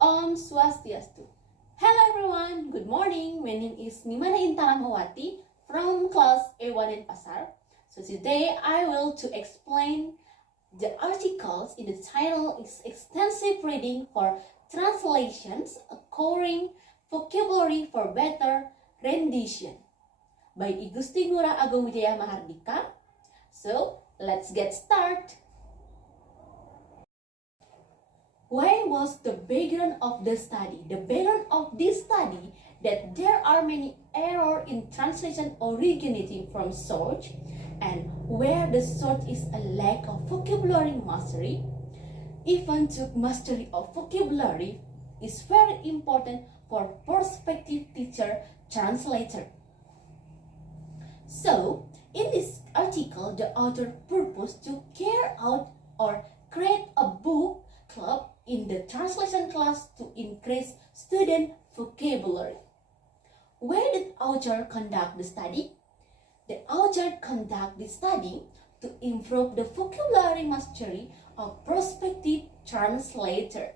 Om Swastiastu. Hello everyone, good morning. My name is Intan Rahmawati from class A1 Denpasar. So today I will to explain the articles in the title is extensive reading for translations, acquiring vocabulary for better rendition by I Gusti Ngurah Agung Wijaya Mahardika. So let's get started. Why was the background of the study? The background of this study that there are many errors in translation originating from source, and where the source is a lack of vocabulary mastery. Even to mastery of vocabulary is very important for prospective teacher translator. So, in this article, the author proposed to carry out or create a book club in the translation class to increase student vocabulary. Where did author conduct the study? The author conduct the study to improve the vocabulary mastery of prospective translator.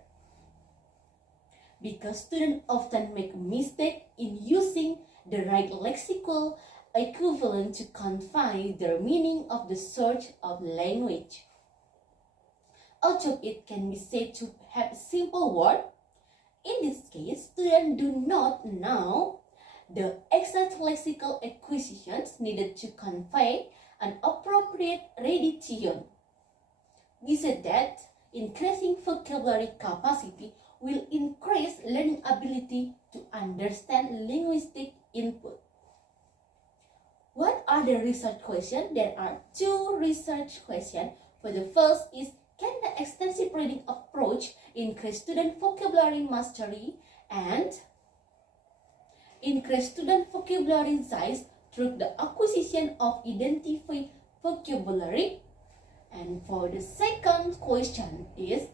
Because students often make mistake in using the right lexical equivalent to convey the meaning of the search of language. Although it can be said to have simple word, in this case, students do not know the exact lexical acquisitions needed to convey an appropriate rendition. We said that increasing vocabulary capacity will increase learning ability to understand linguistic input. What are the research questions? There are two research questions. For the first is, can the extensive reading approach increase student vocabulary mastery and increase student vocabulary size through the acquisition of identified vocabulary? And for the second question is,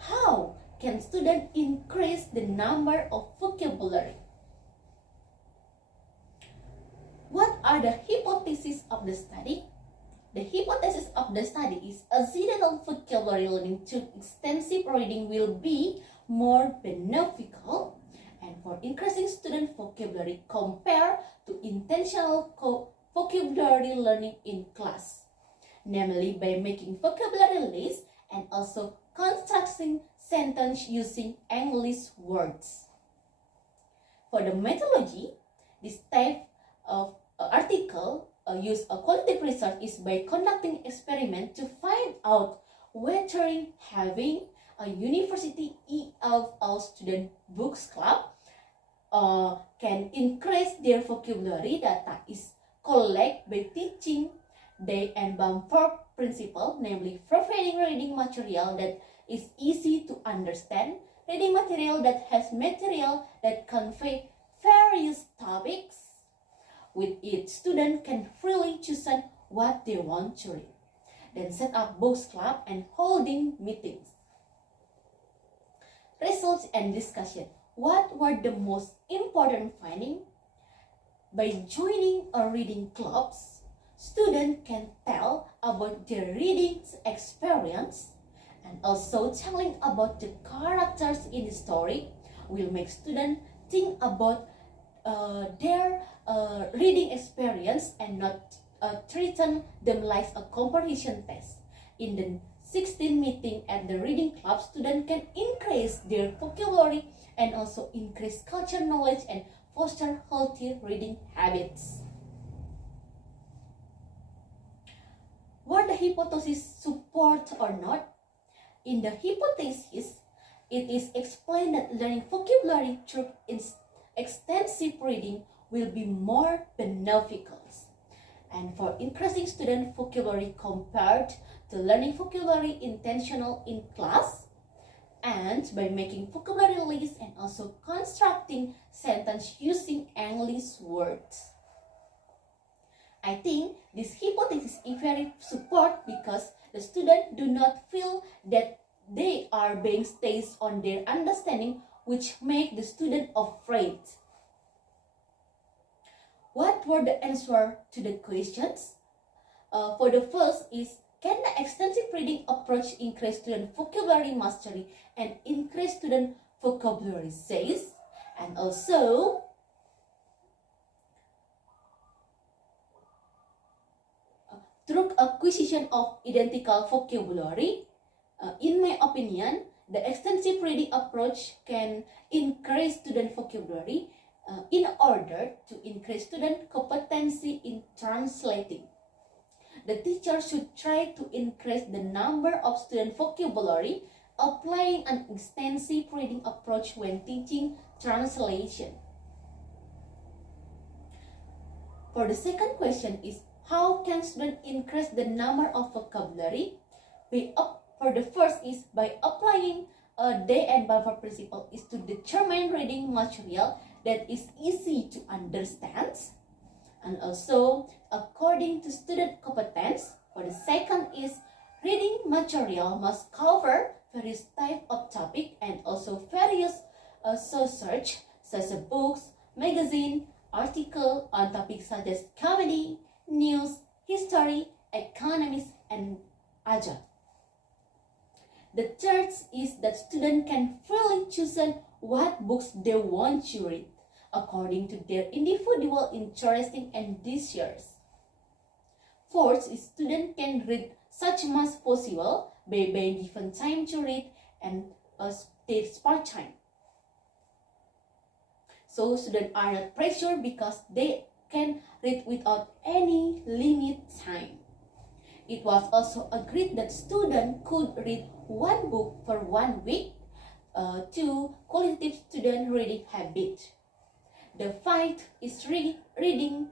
how can students increase the number of vocabulary? What are the hypotheses of the study? The hypothesis of the study is accidental vocabulary learning through extensive reading will be more beneficial and for increasing student vocabulary compared to intentional vocabulary learning in class, namely by making vocabulary lists and also constructing sentences using English words. For the methodology, this type of article use a qualitative research is by conducting experiment to find out whether having a university ELL student books club can increase their vocabulary. Data is collected by teaching Day and Bamford principle, namely providing reading material that is easy to understand, reading material that has material that convey various topics, with each student can freely choose what they want to read. Then set up books club and holding meetings. Results and discussion. What were the most important findings? By joining a reading clubs, students can tell about their reading experience and also telling about the characters in the story will make students think about their reading experience and not treating them like a comprehension test. In the 16th meeting at the reading club, students can increase their vocabulary and also increase cultural knowledge and foster healthy reading habits. Were the hypothesis support or not? In the hypothesis, it is explained that learning vocabulary through extensive reading will be more beneficial and for increasing student vocabulary compared to learning vocabulary intentional in class, and by making vocabulary lists and also constructing sentence using English words. I think this hypothesis is very support because the students do not feel that they are being staged on their understanding, which make the student afraid. What were the answers to the questions? For the first is, can the extensive reading approach increase student vocabulary mastery and increase student vocabulary says, and also through acquisition of identical vocabulary. In my opinion, the extensive reading approach can increase student vocabulary in order to increase student competency in translating. The teacher should try to increase the number of student vocabulary, applying an extensive reading approach when teaching translation. For the second question is, how can students increase the number of vocabulary? For the first is by applying a day and buffer principle is to determine reading material that is easy to understand, and also according to student competence. For the second is reading material must cover various type of topic and also various sources such as books, magazine, article on topics such as comedy, news, history, economics, and other. The third is that students can freely choose what books they want to read according to their individual interests and desires. Fourth is students can read such much as possible by being given time to read and their spare time. So students are not pressured because they can read without any limit time. It was also agreed that students could read one book for 1 week to qualitative student reading habit. The fifth is regarding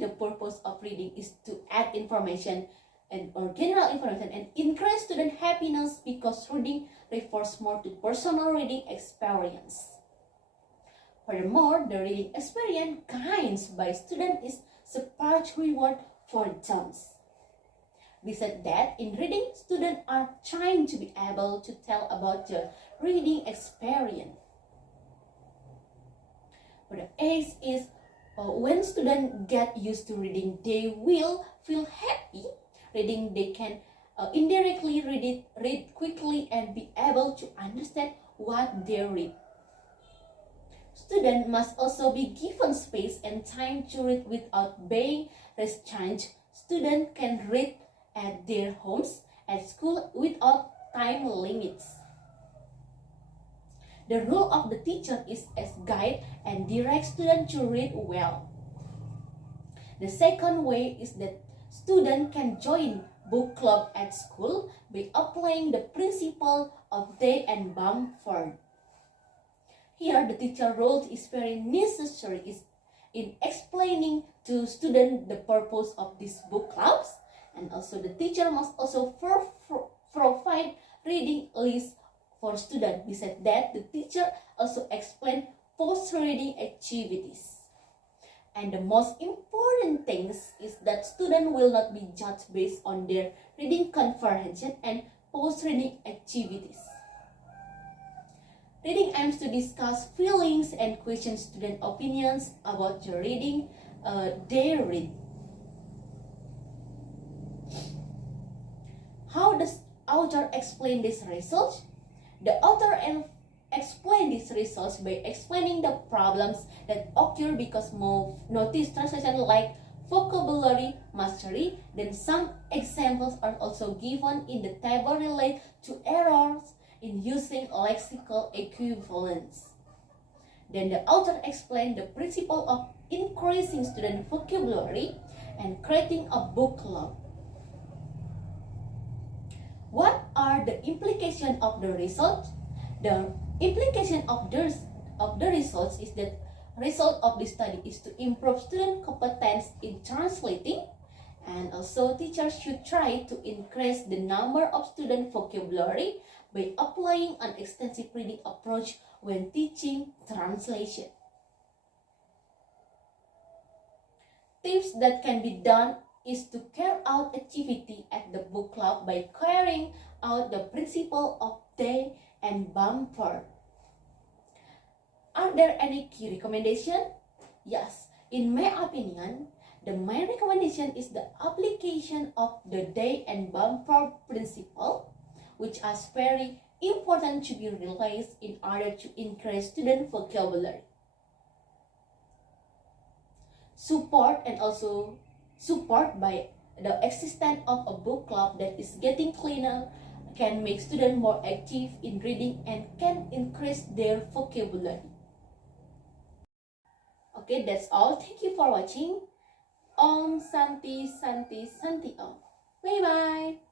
the purpose of reading is to add information or general information and increase student happiness because reading refers more to personal reading experience. Furthermore, the reading experience gained by students is separate reward for them. We said that in reading, students are trying to be able to tell about their reading experience. For the eighth is when students get used to reading, they will feel happy. Reading, they can indirectly read quickly and be able to understand what they read. Students must also be given space and time to read without being restrained. Students can read at their homes, at school without time limits. The role of the teacher is as guide and direct students to read well. The second way is that students can join book club at school by applying the principle of day and bumper. Here, the teacher role is very necessary in explaining to students the purpose of these book clubs, and also the teacher must also provide reading list for students. Besides that, the teacher also explain post-reading activities. And the most important thing is that students will not be judged based on their reading comprehension and post-reading activities. Reading aims to discuss feelings and question student opinions about the reading they read. How does author explain this result? The author explain these results by explaining the problems that occur because notice translation like vocabulary mastery. Then some examples are also given in the table related to errors in using lexical equivalents. Then the author explained the principle of increasing student vocabulary and creating a book club. What are the implications of the result? The implication of the results is that result of this study is to improve student competence in translating, and also teachers should try to increase the number of student vocabulary by applying an extensive reading approach when teaching translation. Tips that can be done is to carry out activity at the book club by carrying out the principle of day and bumper. Are there any key recommendations? Yes, in my opinion, the main recommendation is the application of the day and bumper principle, which is very important to be realized in order to increase student vocabulary. Support by the existence of a book club that is getting cleaner can make students more active in reading and can increase their vocabulary. Okay, that's all. Thank you for watching. Om Santi Santi Santi Om. Bye bye.